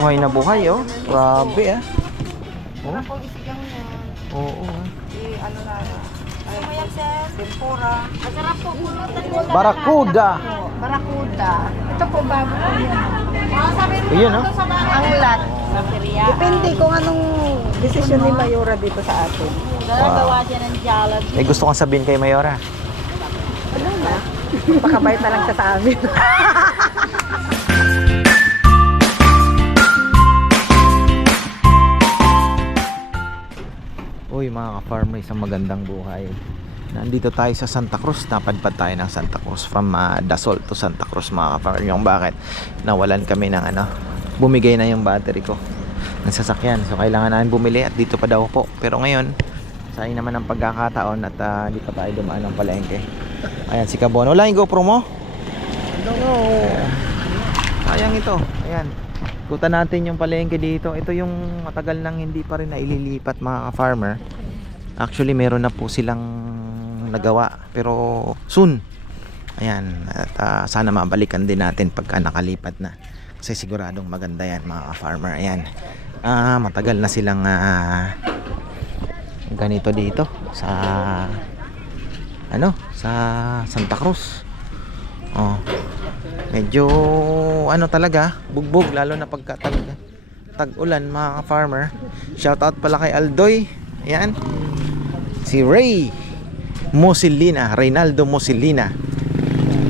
Buhay na buhay, oh. Grabe, ah. Oh, Ako isigang yan. oo. oh. Eh, ano na, ano mo yan, sir? Tempura. Masarap po. Barakuda. Barakuda. Ito po bago po yan. Ayun, oh. Anglat. Depende kung anong desisyon ni Mayora dito sa atin. Wow. siya ng Jollibee. May gusto kong sabihin kay Mayora. Ano na? Pakabait na lang siya sa amin. Uy, mga ka-farmer, isang magandang buhay. Nandito tayo sa Santa Cruz. Napadpad tayo ng Santa Cruz from ah, Dasol to Santa Cruz, mga ka-farmer. Yung bakit nawalan kami ng ano, bumigay na yung battery ko ng sasakyan. So, kailangan namin bumili at dito pa daw po. Pero ngayon, sa akin naman ang pagkakataon at ah, hindi pa tayo dumaan ng palengke. Ayan, si Kabon. Wala yung GoPro mo? No. Sayang ito. Ayan. Ikutan natin yung palengke dito. Ito yung matagal nang hindi pa rin naililipat mga farmer. Actually, meron na po silang nagawa. Pero soon. Ayan. At ah, sana mabalikan din natin pagka nakalipat na. Kasi siguradong maganda yan mga farmer. Ayan. Ah, matagal na silang ah, ganito dito sa ano sa Santa Cruz. Oh. Medyo ano talaga, bugbog lalo na pagka tag, tag-ulan mga farmer. Shout out pala kay Aldoy. Ayan. Si Ray Mosilina, Reynaldo Mosilina.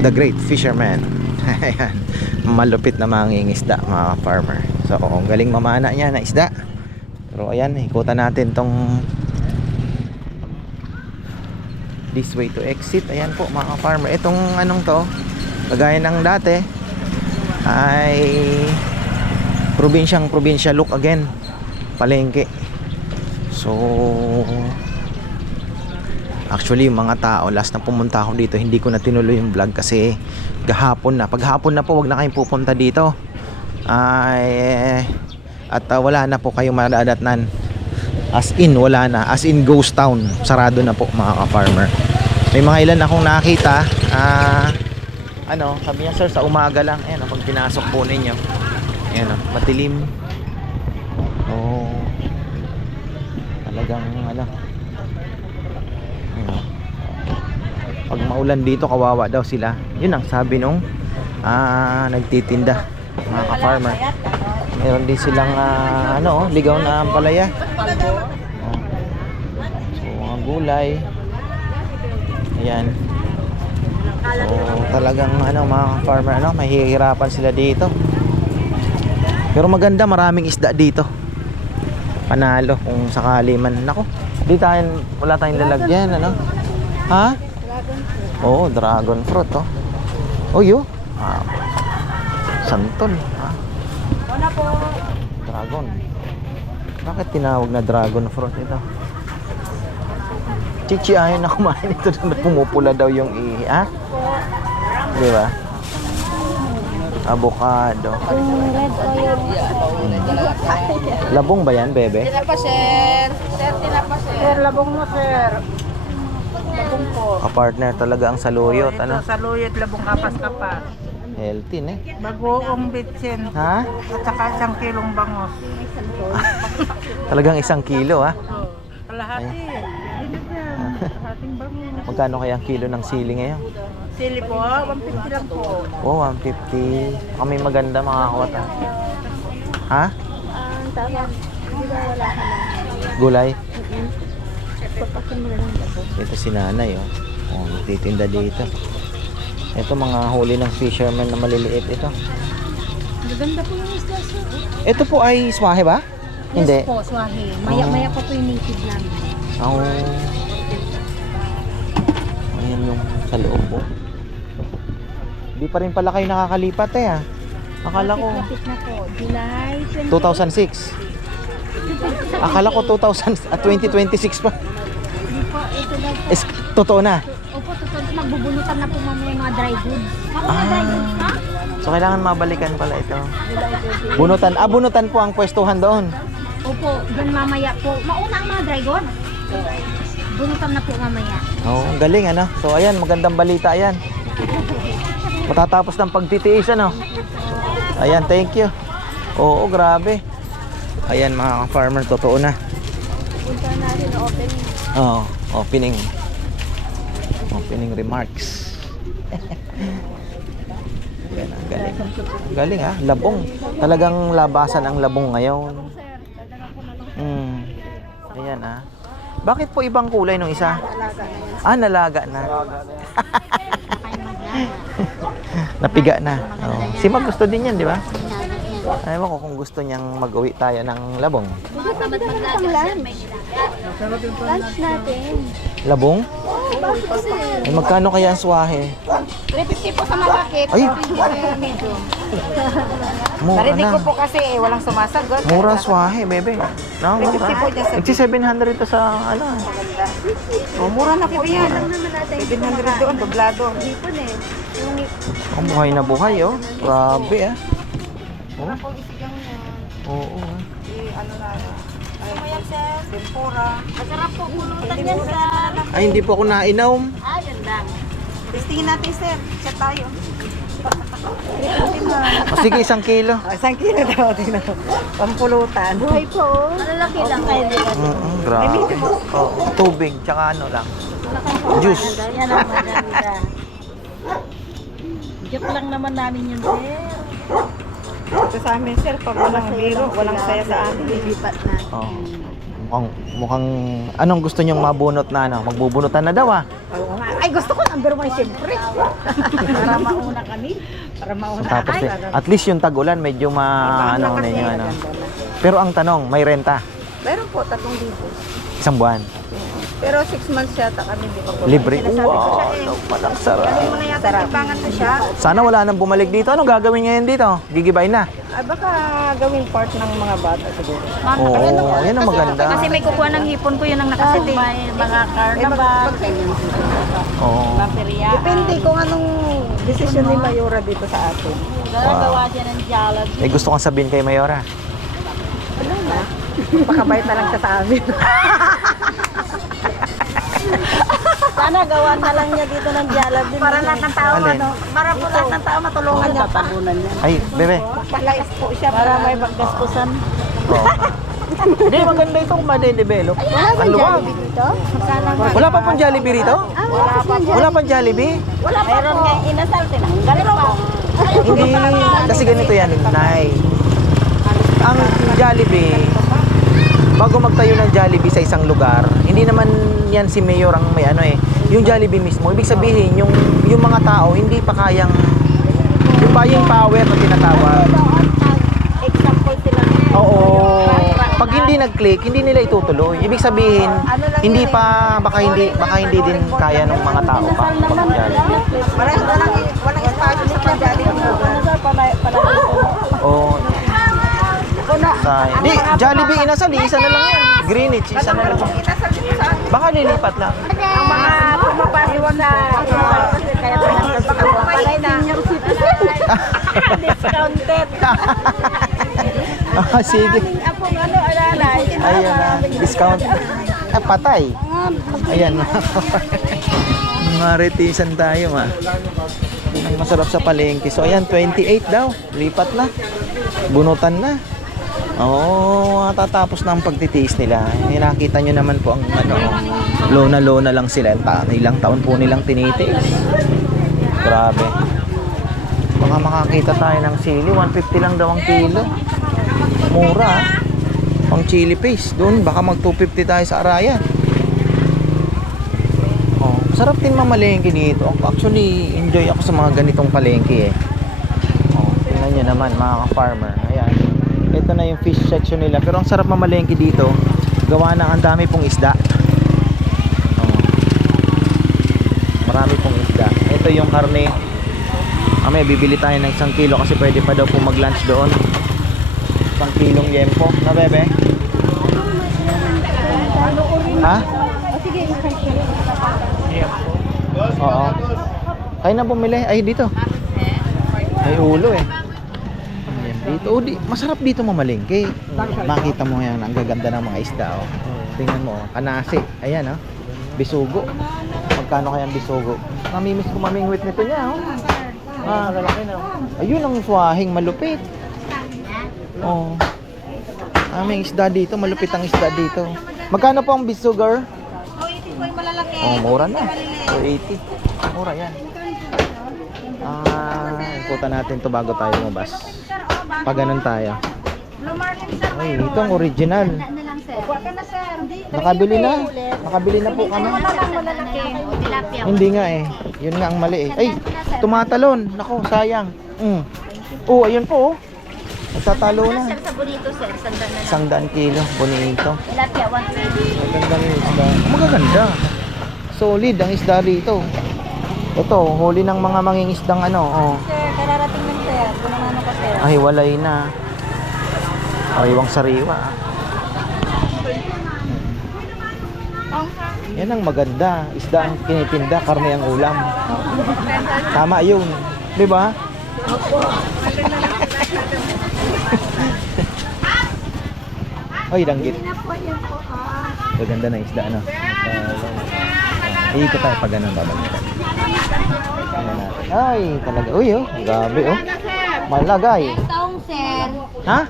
The great fisherman. Ayan. Malupit na mangingisda mga farmer. So, ang galing mamana niya na isda. Pero ayan, ikutan natin tong this way to exit. Ayan po mga farmer. Itong anong to, kagaya ng dati, ay probinsyang probinsya look again. Palengke. So, actually yung mga tao, last na pumunta ako dito, hindi ko na tinuloy yung vlog kasi gahapon na. Pag hapon na po, wag na kayong pupunta dito. Ay, at ah, wala na po kayong madadatnan. As in, wala na. As in, ghost town. Sarado na po, mga ka-farmer. May mga ilan akong nakita. Ah, ano, sabi niya, sir, sa umaga lang. Ayan, pag pinasok po ninyo. Ayan, oh, matilim. Oh. Talagang, ano. Ayan, oh. Pag maulan dito, kawawa daw sila. Yun ang sabi nung ah, nagtitinda. Mga ka-farmer. Meron din silang ah, ano, oh, ligaw na ampalaya. Oh. So, mga gulay. Ayan. So, talagang ano, mga farmer, ano, mahihirapan sila dito. Pero maganda, maraming isda dito. Panalo kung sakali man. Nako, di tayo, wala tayong lalagyan, ano? Ha? Oo, dragon fruit, oh. Oh, yun. Ah, santol. Ah, Una po. dragon. Bakit tinawag na dragon fruit ito? Chichi ayaw na kumain ito na pumupula daw yung ihi. Ha? Di ba? Avocado. Labong ba yan, bebe? Tinapa, sir. Sir, tinapa, sir. Sir, labong mo, sir. Labong po. Ka-partner talaga ang saluyot. Ano? Sa luyot, labong kapas-kapas. Healthy, ne? Bagoong bitsin. Ha? At saka isang kilong bangos. Talagang isang kilo, ha? Kalahati. Yan. Kalahating bangos. Magkano kaya ang kilo ng sili ngayon? Sili po, 150 lang po. Oh, 150. Kami maganda mga kawata. Ha? Ang tama. Hindi ba wala ka? Gulay? Ito si nanay, oh. Oh, nagtitinda dito. Ito mga huli ng fisherman na maliliit ito. Maganda po yung isla, sir. Ito po ay swahe ba? Hindi. Yes po, Swahi. Maya-maya pa po yung native namin. Oh. Ayan yung sa loob po. Hindi pa rin pala kayo nakakalipat eh ah. Akala ko Lapit na po. July 20. 2006. Akala ko 2000 at 2026 pa. Hindi po, ito daw po. Es, totoo na. Opo, totoo. Magbubunutan na po mamaya yung mga dry goods. Ako mga dry Ah. goods, ha? So kailangan mabalikan pala ito. Bunutan. Ah, bunutan po ang pwestuhan doon. Opo, dyan mamaya po. Mauna ang mga dry goods. Bunutan na po mamaya. Oh, galing ano. So ayan, magandang balita yan. Matatapos ng pagtitiis ano. Ayan, thank you. Oo, grabe. Ayan mga farmer, totoo na. Punta natin open. Oo, opening. Opening remarks. Yan, ang galing. Ang Galing ha, labong. Talagang labasan ang labong ngayon. Mm. Ayan ha. Bakit po ibang kulay nung isa? Ah, nalaga na. Napiga na. Oh. Si Mag gusto din yan, di ba? Ayaw ko kung gusto niyang mag-uwi tayo ng labong. Lunch natin. Labong? Kasi? Ay, magkano kaya ang swahe? 350 po sa malaki. Ay! 250 sa medyo. Mura Narinig na. ko po kasi eh, walang sumasagot. Mura ang swahe, bebe. No, mura. 350 po dyan sa Nagsi 700 ito sa ano. Oh, mura na po yan. 700 doon, doblado. Hipon eh. Ang buhay na buhay, oh. Grabe, ah. Oh. po isigang niya. Oo. oh. Eh, ano na. Ay, mo yan, sir? Tempura. Masarap po pulutan yan sa... Ay, hindi po ako nainom. Ah, yun lang. Testingin natin, sir. Siya tayo. O, sige, isang kilo. Oh, isang kilo daw. Tingnan mo. Pampulutan. Buhay po. Malalaki lang kayo. Mm grabe. Oh, tubig, tsaka ano lang. Juice. Yan ang maganda. Joke lang naman namin yun, sir. Ito sa amin, sir, pag walang biro, walang saya sa amin. Lilipat na. Oh. Mukhang, mukhang, anong gusto niyong mabunot na ano? Magbubunutan na daw, ah. Oo nga. Ay, gusto ko number one, siyempre. Para mauna kami. Para mauna. Tapos, eh, at least yung tag-ulan, medyo ma, ano, ano. na. Pero ang tanong, may renta? Meron po, tatlong libo. Isang buwan? Pero six months yata kami, di ba po? Libre? Sinasabi ko siya Wow, eh. ano palang sarap. Galing mo na yata, timbangan mo siya. Sana wala nang bumalik dito. Anong gagawin ngayon dito? Gigibay na. Ay, baka gawing part ng mga bata siguro. Oo, yan ang maganda. Kasi may kukuha ng hipon ko, yun ang nakasiti. May mga carnaval, Oo. baterya. Depende kung anong desisyon ni Mayura dito sa atin. Gagawa siya ng Jollibee. May gusto kong sabihin kay Mayora. Ano na? Pakabait na lang siya sa amin. Sana gawa na lang niya dito ng Jollibee. Para lahat ng tao, Alin? ano, para po lahat ng tao matulungan niya. Tatabunan niya. Ay, bebe. Palais po siya. Para may paggaskusan. Oo. Hindi, maganda itong ma-develop. Ang luwag. dito? Sana nga. Wala pa pong Jollibee rito? Wala pa po. Wala pang Jollibee? Wala pa po. nga inasal, tinanggal pa. Hindi. Kasi ganito yan, Nay. Ang Jollibee, bago magtayo ng Jollibee sa isang lugar, hindi naman yan si Mayor ang may ano eh. Yung Jollibee mismo, ibig sabihin, yung, yung mga tao, hindi pa kayang, yung buying power na tinatawag. Example sila. Oo. Pag hindi nag-click, hindi nila itutuloy. Ibig sabihin, hindi pa, baka hindi, baka hindi din kaya ng mga tao pa. Walang, walang, walang espasyo sa panjali ng lugar. Oo. Sayang. Di, Jollibee inasal, isa na lang yan. Greenwich, isa na lang. Baka lilipat lang. Ang mga pumapasok sa kaya baka bumalik na. Discounted. Ah, sige. Apong ano, alalay. Ayan na. Discount. Ah, patay. Ayan. Maritisan tayo, ma. Ang masarap sa palengke. So, ayan, 28 daw. Lipat na. Bunutan na. Oh, tatapos na ang pagtitiis nila. Eh, nakita nyo naman po ang ano, low na low na lang sila. Ta ilang taon po nilang tinitiis. Grabe. Baka makakita tayo ng sili. 150 lang daw ang kilo. Mura. ah. Pang chili paste. Doon, baka mag 250 tayo sa Araya. Oh, sarap din mamalengke dito. Actually, enjoy ako sa mga ganitong palengke eh. Oh, tingnan nyo naman mga ka-farmer. Ito na yung fish section nila. Pero ang sarap mamalengke dito. Gawa ng ang dami pong isda. Oh. Marami pong isda. Ito yung karne. Mamaya bibili tayo ng isang kilo kasi pwede pa daw po mag-lunch doon. Isang kilong yempo. Na bebe? Ha? Oo. Kayo na bumili. Ay, dito. May ulo eh. Dito. Oh, di, masarap dito mamalingke. Makita mo yan. Ang gaganda ng mga isda. Oh. Tingnan mo. Oh. Kanasi. Ayan oh. Bisugo. Magkano kaya ang bisugo? Namimiss ko mamingwit nito niya. Oh. Ah, lalaki na. Ayun ang swahing malupit. Oh. Aming isda dito, malupit ang isda dito. Magkano po ang beef sugar? 280 po malalaki. Oh, mura na. 280. Mura yan. Ah, ikutan natin to bago tayo lumabas. Pag ganun tayo. Blue marlin, sir. Ay, ito ang original. Wala na lang, sir. Huwag ka na, sir. Hindi. Nakabili na. Nakabili na po kami. Wala lang malalaki. O, tilapia. Hindi nga eh. Yun nga ang mali eh. Ay, tumatalon. Nako, sayang. Mm. Oh, ayun po oh. Nagtatalo na. sir, sa bonito, sir. Sandan na lang. Isang daan kilo. Bonito. Tilapia, 120. Maganda ng isda. Magaganda. Solid ang isda rito. Ito, huli ng mga mangingisdang ano. Oh. Sir, kararating ng sir. Kung ano ko sir. Ay, walay na. Ariwang sariwa. Yan ang maganda. Isda ang kinitinda, karne ang ulam. Tama yun. Di ba? Ay, danggit. Maganda na isda, ano? Iikot tayo pag ganun babalik. Ayan natin. Ay, talaga. Uy, oh. Gabi, oh. Malagay. Taong, sir. Ha?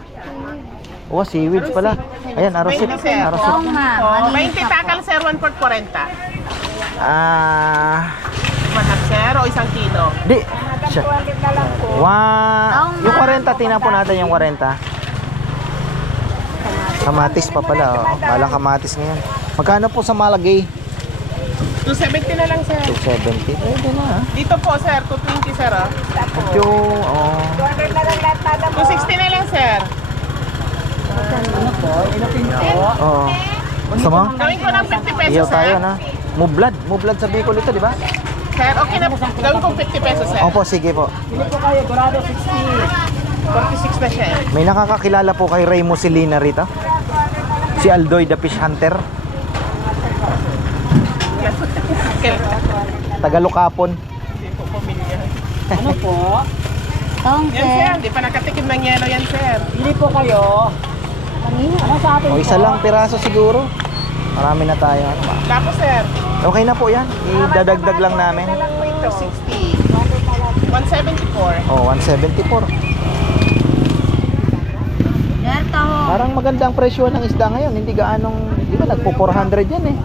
Oh, seaweeds pala. Ayan, arosit. Arosit. Taong, ma'am. Oh, Malinis 20 na po. takal sir, 1 for 40. Ah, Manap sir o isang kilo. di. Siya. Wa, Taong yung 40, tingnan po natin yung 40. Kamatis pa pala, oh. Pala kamatis ngayon. Magkano po sa Malagay? 270 na lang sir. 270. Pwede na, ah. Dito po sir, 220 sir oh. Medyo, oh. 200 na lang lahat tada mo. 260 na lang sir. Oo. Gusto mo? Gawin ko ng 50 pesos Iyaw sir. tayo na. Mublad. Mublad sa Bicol ito, di ba? Sir, okay na. Gawin ko 50 pesos sir. Opo, sige po. 46 na siya eh. May nakakakilala po kay Ray Musilina rito? Si Aldoy the Fish Hunter. Tagalukapon. Ano po? Taong, Yan sir, di pa nakatikim ng yelo yan sir. O isa lang piraso siguro. Marami na tayo. Ano ba? Tapos sir, Okay na po yan. Idadagdag lang namin. 260. 174. Oh, 174. Sir, taong. Parang maganda ang presyo ng isda ngayon. Hindi gaanong, di ba nagpo 400 yan eh.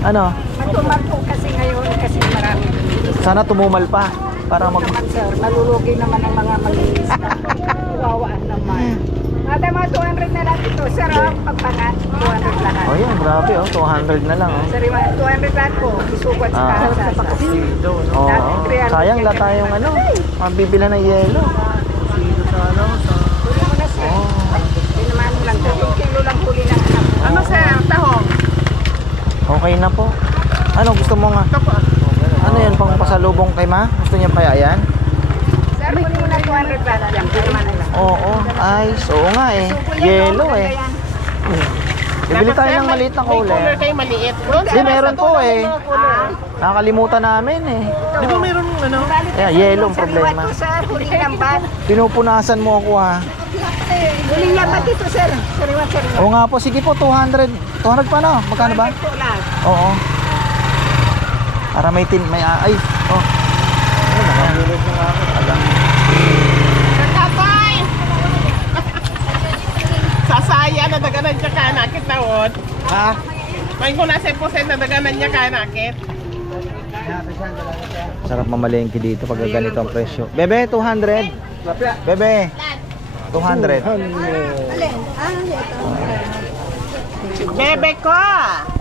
Ano? Matumal po kasi ngayon kasi marami. Sana tumumal pa. Para mag... Naman sir, nalulugi naman ang mga malinis. Kawawaan naman. Ate, mga 200 na lang ito. Sir, ah, pagpangat, 200 lahat. Oh yan, grabe oh. 200 na lang oh. Sir, yung 200 lahat po. Isugat sa Ah. kasasa. Oo. sayang la tayong ano, mabibila ng yelo. Huli mo na sir. Oh. Hindi naman lang. 2 kilo lang huli ng anak mo. Ano sir, tahong? Okay na po. Ano gusto mo nga? Po. Ano yan pang pasalubong kay ma? Gusto niya pa yan? Sir, huli mo na 200 lahat yan. Hindi naman lang. Oo, ice. Oo nga eh. Yelo eh. Bibili tayo ng maliit na May cooler kayo maliit. Doon Di, meron po eh. Nakakalimutan namin eh. Di ba meron ano? Kaya yelo ang problema. Pinupunasan mo ako ha. Huli lang ba dito, sir? Sariwan, sariwan. Oo nga po, sige po, 200. 200 pa no? Magkano ba? Ito lang. Oo. Para may tin, may ah, ay, oh. Ano nakabulog na ako. Ala. Tatay! Sasaya na daganan niya ka nakit na won. Ha? May percent na daganan niya ka nakit. Sarap mamalengke dito pag ganito ang presyo. Bebe, 200. Bebe, 200. Bebe ko!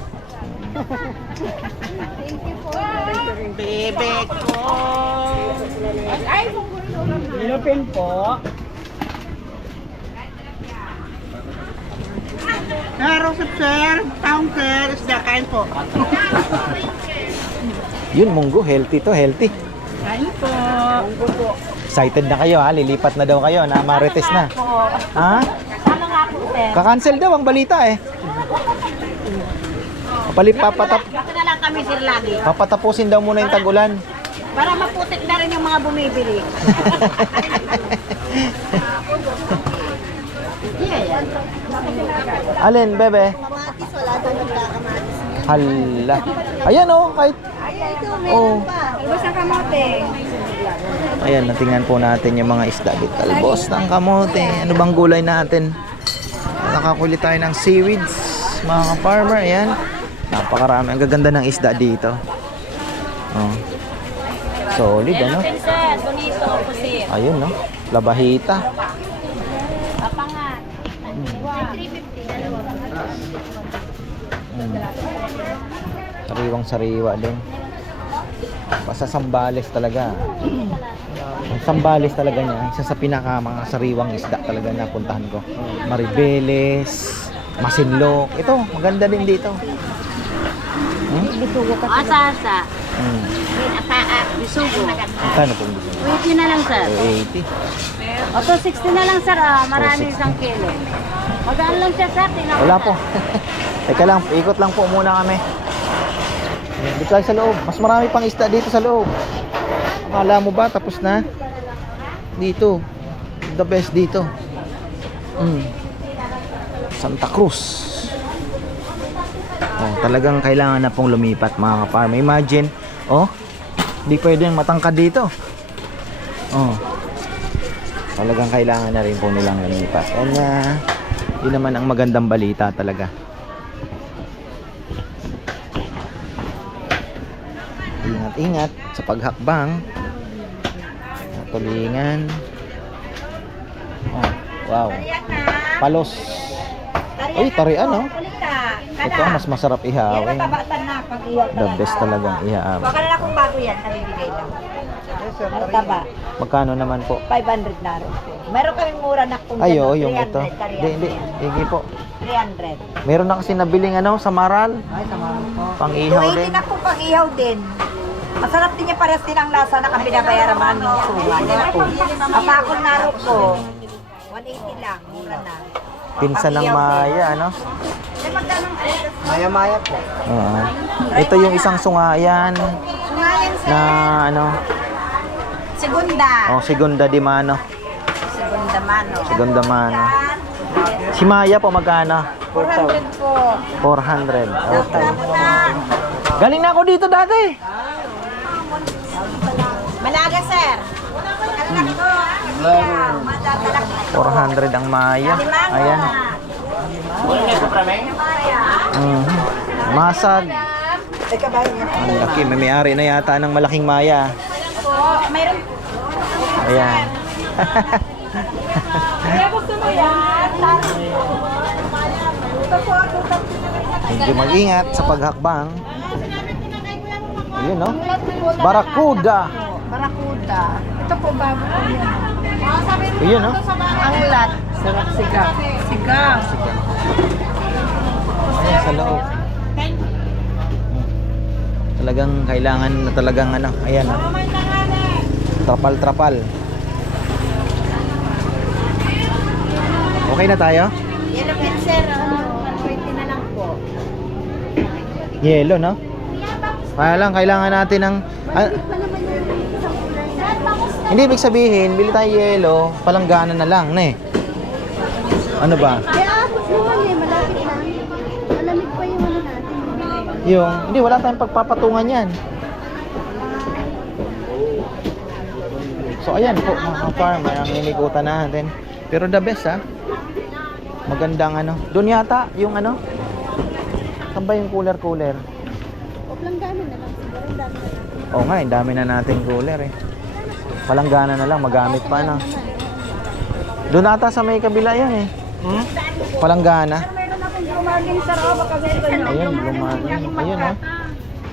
Bebe ko! Ilupin po. Naro sa sir, taong sir, isda kain po. Yun, munggo, healthy to, healthy. Kain po. Excited na kayo ha, lilipat na daw kayo na marites na. Ha? Ano nga po, sir? Kakancel daw ang balita eh. Papalit, papatap, Dito na lang kami, sir, lagi. papatapusin daw muna yung tag-ulan. Para maputik na rin yung mga bumibili. Alin, bebe? Hala. Ayan oh, kahit... Oh. Ubus ang kamote. Ayan, natingnan po natin yung mga isda. Talbos ng kamote. Ano bang gulay natin? Nakakuli tayo ng seaweeds, mga ka-farmer. Ayan. Napakarami. Ang gaganda ng isda dito. Oh. Solid, ano? Ayun, no? Labahita. Papangat. 350, dalawa. Mm. Sariwang sariwa din. Basta sambales talaga. Ang sambales talaga niya, isa sa pinaka mga sariwang isda talaga na puntahan ko. Maribeles, Masinlok. Ito, maganda din dito. Hmm? Asasa. Hmm. Ataa, bisugo. Magkano pong gusto? 80 na lang, sir. 80. O to 60 na lang, sir. Ah, marami 260. isang kilo. Magaan lang siya, sir. Tingnan mo, Wala po. Teka lang, ikot lang po muna kami. Dito tayo sa loob. Mas marami pang isda dito sa loob. Akala mo ba tapos na? Dito. The best dito. Mm. Santa Cruz. Oh, talagang kailangan na pong lumipat mga ka-farm. Imagine, oh, di pwedeng matangkad dito. Oh. Talagang kailangan na rin po nilang lumipat. And uh, yun naman ang magandang balita talaga. Ingat-ingat sa paghakbang. Tulingan. Oh, wow. Palos. Uy, tarian oh. Ito mas masarap ihawin. Tabatan na pag iyaw The best talagang ihawin. Baka na lang kung bago yan, nabibigay lang. Ang taba, Magkano naman po? 500 na rin. Meron kaming mura na kung Ay, gano'n, yung 300, ito. Hindi, hindi. yan. Hindi po. 300. Meron na kasi nabiling ano, sa Maral. Ay, sama ko. Pang ihaw 280 din. na po pang ihaw din. Masarap din niya parehas din ang lasa na kami binabayaran mga minsuwa. Yan po. Apakol na ro po. 180 lang, mura na. Pinsan ng Maya, ano? Eh? Maya-maya po. Oo. Ito yung isang sungayan Sungayan sa na ano, Segunda. oh, Segunda di Mano. Segunda mano. Segunda Mano. Si Maya po magkano? 400 po. 400. Okay. Tapos na. Galing na ako dito dati. Malaga, sir. Madadala ko. 400 ang Maya. Ayan. Mhm. Masag. Ang laki. May may-ari na yata ng malaking Maya. Mayroon. Ayan. Po, po. Medyo mag-ingat sa paghakbang. Ayun, no? Barakuda. Barakuda. Ito po, bago po yan. Ayun, no? Ang lat. Sarap sigaw. Sigaw. Ayan, sa loob. Talagang kailangan na talagang ano. Ayan, no? Trapal-trapal. Okay na tayo? Yellow pin, sir. 120 na lang po. Yelo, no? Kaya lang, kailangan natin ng... ah, hindi ibig sabihin, bili tayo yelo, palanggana na lang, ne? Ano ba? Kaya abot naman eh, malapit lang. Malamig pa yung ano natin. Yung, hindi, wala tayong pagpapatungan yan. So, ayan po, mga farmer, ang inikutan natin. Pero the best, ha? Magandang ano. Doon yata, yung ano? Saan ba yung cooler-cooler? O planggano na lang. Siguro dami na lang. Oo nga, dami na nating cooler eh. Palanggana na lang, magamit pa na. Doon ata sa may kabila yan eh. Hmm? Palanggana. Meron akong gumagin, sir. Oh, baka gusto nyo. Ayun, lumagin. Ayun oh.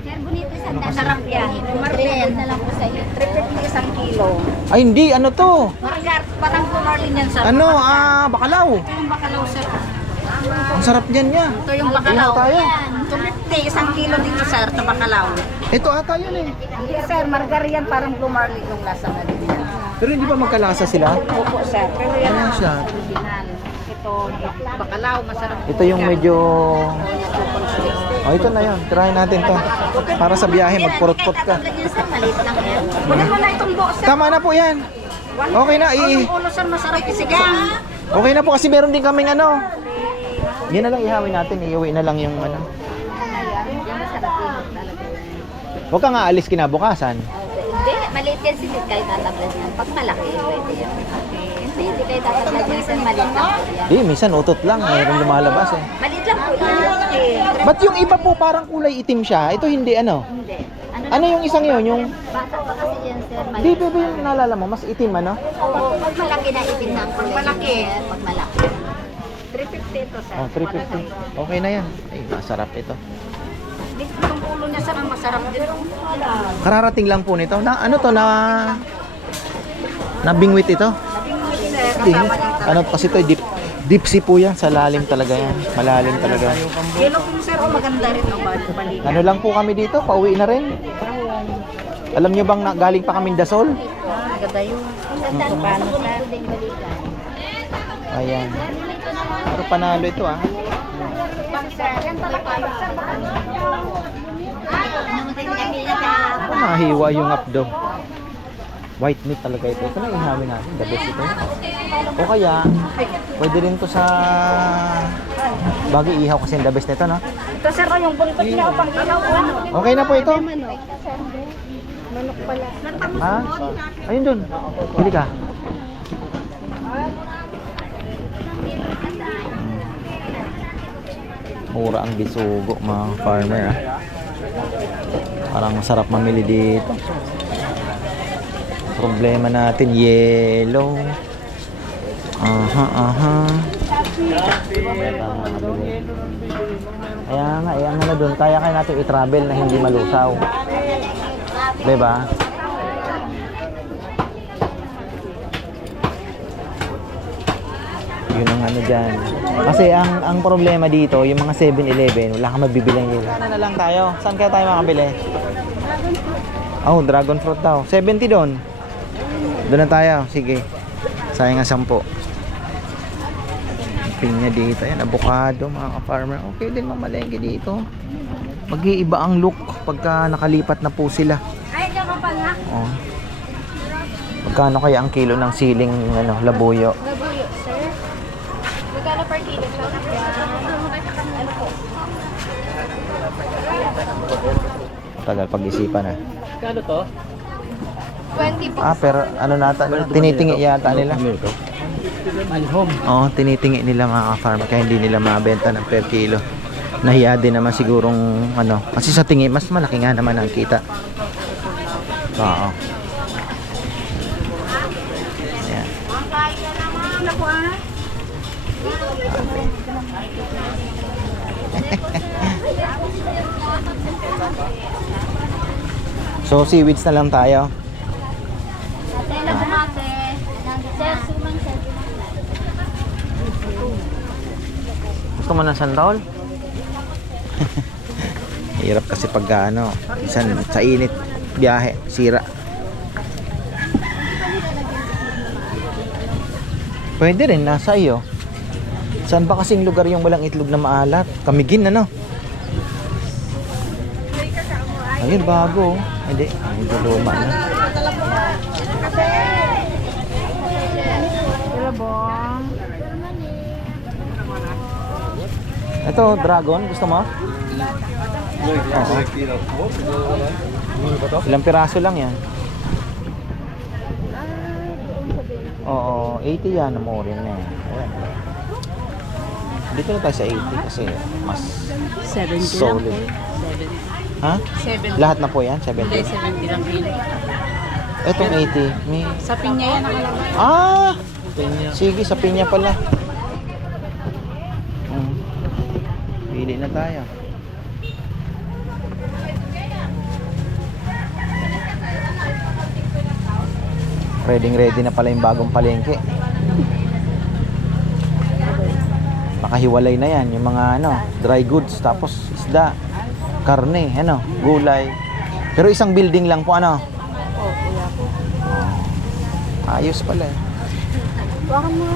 Sir, bonito sa Masarap yan. Marlin. na lang po sa iyo. 350 isang kilo. Ay hindi, ano to? Margar, parang kumarlin yan, sir. Ano, ah, bakalaw. Ito yung bakalaw, sir. Ang sarap niyan niya. Ito yung bakalaw. Ihaw tayo. 250 isang kilo dito, sir, ito bakalaw. Ito ata yun eh. Hindi, sir, margar yan, parang kumarlin yung lasa na din. Pero hindi ba magkalasa sila? Opo, sir. Pero yan Ano ang siya? original. Ito, bakalaw, masarap. Ito yung medyo... Oh, ito na yun. Try natin to. Para sa biyahe, magpurot-pot ka. Maliit lang yan. Kunin mo na itong buo, sir. Tama na po yan. Okay na, i- Yung ulo, sir, masarap isigang. Okay na po kasi meron din kaming ano. Yan na lang ihawin natin. Iuwi na lang yung ano. Yan masarap yun talaga. Huwag ka nga alis kinabukasan. Hindi, maliit yan, hindi kayo tatablan yan. Pag malaki, pwede yan. Hindi, hindi kayo tatablan yan, sir. Maliit lang po yan. Di, minsan utot lang. Mayroon lumalabas eh. Maliit lang po yan. Eh, Ba't yung iba po parang kulay itim siya? Ito hindi ano? Hindi. Ano yung isang yun? Yung... Bata pa kasi yan, sir. Di, Maliit. yung naalala mo, mas itim ano? Oo, pag malaki na itin na ang kulay. malaki. Sir, pag malaki. 350 ito, sir. Oh, 350. Okay na yan. Ay, masarap ito. Itong ulo niya, sir, ang masarap din. Kararating lang po nito. Na ano to na nabingwit ito? Nabingwit, Kasama niyang ano kasi to deep deep sea po yan sa lalim talaga yan. Malalim talaga. Yellow po, sir. Oh, maganda rin balikan. Ano lang po kami dito, pauwi na rin. Alam niyo bang na, galing pa kami Dasol? Ah, maganda yun. Ang ganda din balikan. Ayan. Pero panalo ito ah. Yan talaga, sir. Namatay na kami na sa... Ako mahiwa yung updo. White meat talaga ito. Ito na ihamin natin. The best ito. O kaya, pwede rin to sa bagay ihaw kasi the best nito, no? Ito, sir, oh, yung buntot niya, pang ilaw. oh. Okay na po ito. Manok pala. Ha? Ayun dun. Bili ka. Mura ang bisugo mga farmer ah. Parang masarap mamili dito. Problema natin yellow. Aha, aha. Kaya nga, eh, ang ano dun, kaya kaya natin i-travel na hindi malusaw. Diba? Yun ang ano dyan. Kasi ang ang problema dito, yung mga 7-Eleven, wala kang mabibilang yun. Ano na lang tayo? Saan kaya tayo makabili? Oh, dragon fruit daw. 70 doon. Doon na tayo. Sige. Sayang nga 10. Pinya dito. Yan, avocado mga ka-farmer. Okay din mamalengke dito. Mag-iiba ang look pagka nakalipat na po sila. Ay, ka pa nga. Oh. Magkano kaya ang kilo ng siling ano, labuyo? Babuyo, sir. Magkano per kilo, sir? Ano po? Tagal pag-isipan na. 20 po. Ah, pero ano nata, tinitingi yata nila. Oo, tinitingi nila mga ka-farm kaya hindi nila mabenta ng per kilo. Nahiya din naman sigurong ano, kasi sa tingi mas malaki nga naman ang kita. Oo. Ayan. So seaweeds na lang tayo. Sir. Gusto mo ng sandal? Hirap kasi pag ano, isan sa init, biyahe, sira. Pwede rin, nasa iyo. Saan ba kasing lugar yung walang itlog na maalat? Kamigin, ano? Ayun, bago. Hindi, hindi luma na. Ito, dragon. Gusto mo? Oo. Ilang piraso lang yan? Oo, 80 yan. Namurin na yan. Dito na tayo sa 80 kasi mas 70 solid. Ha? 70. Lahat na po yan? 70? 70 lang kilo. Etong 80. May... Sa pinya yan nakalagay. Ah! Sige, sa pinya pala. Mm. Pili na tayo. Ready ready na pala yung bagong palengke. Makahiwalay na yan yung mga ano, dry goods tapos isda, karne, ano, gulay. Pero isang building lang po ano. Ayos pala eh. Baka mo.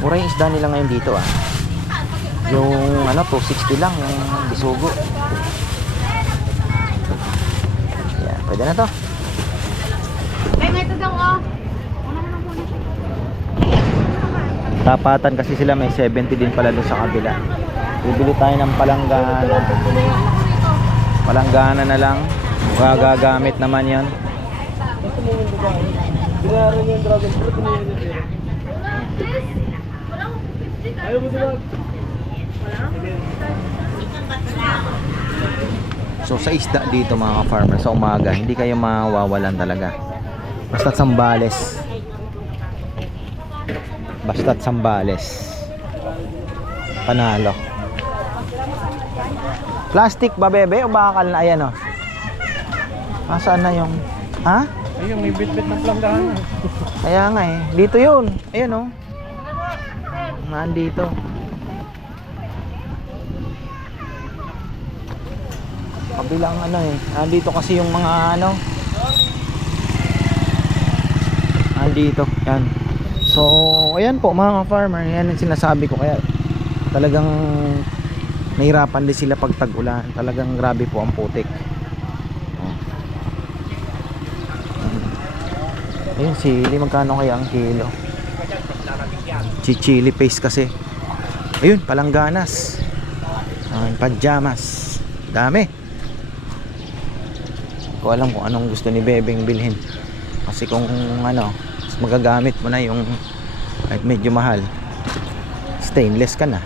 Mura yung isda nila ngayon dito ah. Yung ano, 260 lang yung bisugo. Yan, pwede na to. Kaya ito daw, oh. Tapatan kasi sila may 70 din pala doon sa kabila. Bibili tayo ng palanggana. Palanggana na lang. Gagagamit naman yon. So sa isda dito mga farmer sa umaga, hindi kayo mawawalan talaga. Basta't sambales. Basta't sambales. Panalo. Plastic ba bebe o bakal na ayan oh. Nasaan na yung Ha? Ayun, may bit-bit ng planggahan. Kaya nga eh. Dito yun. Ayan oh. Nandito. Kabilang ano eh. Nandito kasi yung mga ano. Nandito. Yan. So, ayan po mga farmer. Yan ang sinasabi ko. Kaya talagang nahirapan din sila pag tag-ulan. Talagang grabe po ang putik. Ayun, sili. Magkano kaya ang kilo? Chichili paste kasi. Ayun, palangganas. Ayun, pajamas. Dami. Ko alam kung anong gusto ni Bebeng bilhin. Kasi kung ano, magagamit mo na yung kahit medyo mahal. Stainless ka na.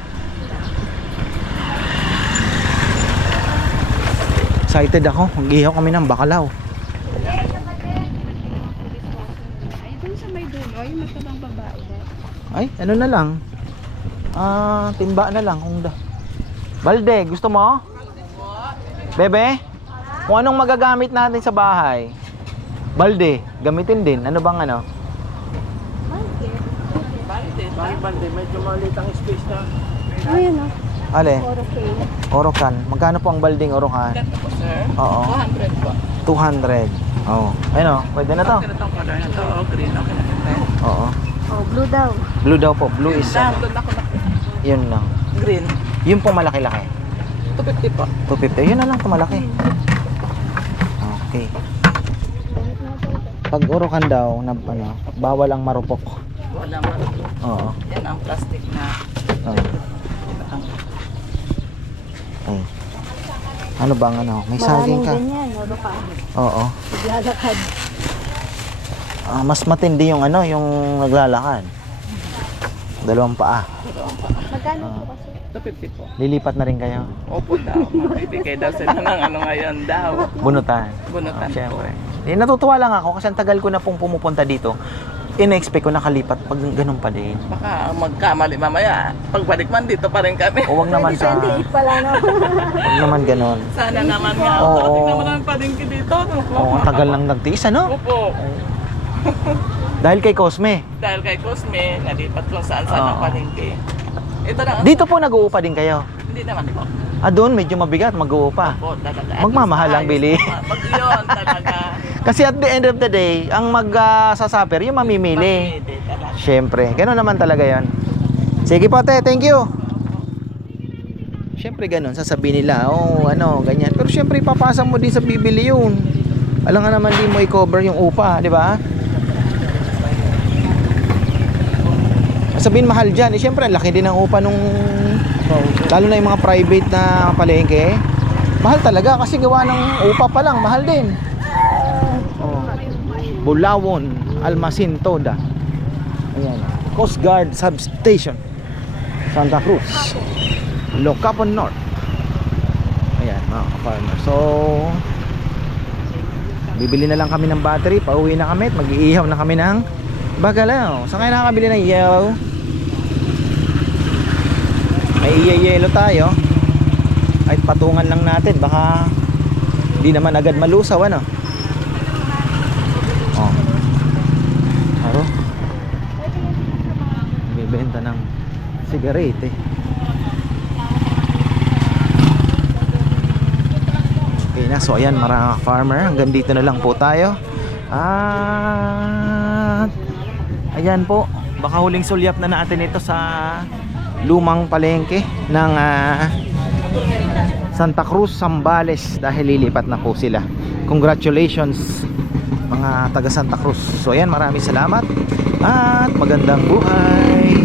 Excited ako. Mag-ihaw kami ng bakalaw. Ay, ano na lang? Ah, timba na lang kung da. Balde, gusto mo? Bebe? Kung anong magagamit natin sa bahay? Balde, gamitin din. Ano bang ano? Bali-bali, medyo maliit ang space na. Ayan o, Ale, okay. orokan. Magkano po ang balding orokan? Ito po, sir. Oo, 200 po. 200. Oo. Ayun o, pwede na to. Okay na itong color na to. Oh, green. Okay na. Oo. Oh, blue daw. Blue daw po. Blue is, Down, ano, doon ako na. yun lang. Green. Yung po malaki-laki. 250 po. 250. Yun na lang, ito malaki. Okay. Pag orokan daw, na, ano, bawal ang marupok. Wala marunong. Oo. Yan ang plastic na. Oo. Ay. Ano bang ano? May saging ka? ganyan, ka. Oo. Lalakad. Ah, mas matindi yung ano, yung naglalakad. Dalawang paa. Magkano Ah. po kasi? 250 po. Lilipat na rin kayo. Opo daw. Magbibigay daw sila ng ano ngayon daw. Bunutan. Bunutan Ah, po. Siyempre. Eh, natutuwa lang ako kasi ang tagal ko na pong pumupunta dito. In-expect ko nakalipat pag ganun pa din. Baka magkamali mamaya. Pagbalik man dito pa rin kami. O wag naman sa... 28 pala no. Wag naman ganun. Sana naman nga. Oo. Tingnan mo naman pa din dito. no? Oo, ang tagal lang nagtiis, ano? Opo. Dahil kay Cosme. Dahil kay Cosme, nalipat kung saan saan ang Oo. palengke. Ito na. Dito po nag-uupa din kayo. Hindi naman po. Ah, doon medyo mabigat, mag-uupa. Opo, talaga. Magmamahal ang bili. Pag yun, talaga. Kasi at the end of the day, ang mag-sasuffer, yung mamimili. Siyempre, gano'n naman talaga yon. Sige po, te, thank you. Siyempre ganun, sasabihin nila, oh, ano, ganyan. Pero siyempre, ipapasa mo din sa bibili yun. Alam nga naman, di mo i-cover yung upa, di ba? Sabihin mahal dyan, eh, siyempre, laki din ang upa nung, lalo na yung mga private na palengke. Mahal talaga kasi gawa ng upa pa lang, mahal din. Bulawon, Almasin, Toda. Ayan. Coast Guard Substation. Santa Cruz. Locapon North. Ayan, mga ka-farmer. So, bibili na lang kami ng battery. Pauwi na kami at mag-iihaw na kami ng bagalaw. Saan kayo nakakabili ng yellow? May iya-yellow tayo. Ay, patungan lang natin. Baka di naman agad malusaw, ano? Oh. Aro. Bibenta ng sigarete. Okay na, so ayan mga farmer, hanggang dito na lang po tayo. At ayan po, baka huling sulyap na natin ito sa lumang palengke ng ah, Santa Cruz, Sambales dahil lilipat na po sila. Congratulations mga taga Santa Cruz. So ayan, maraming salamat at magandang buhay.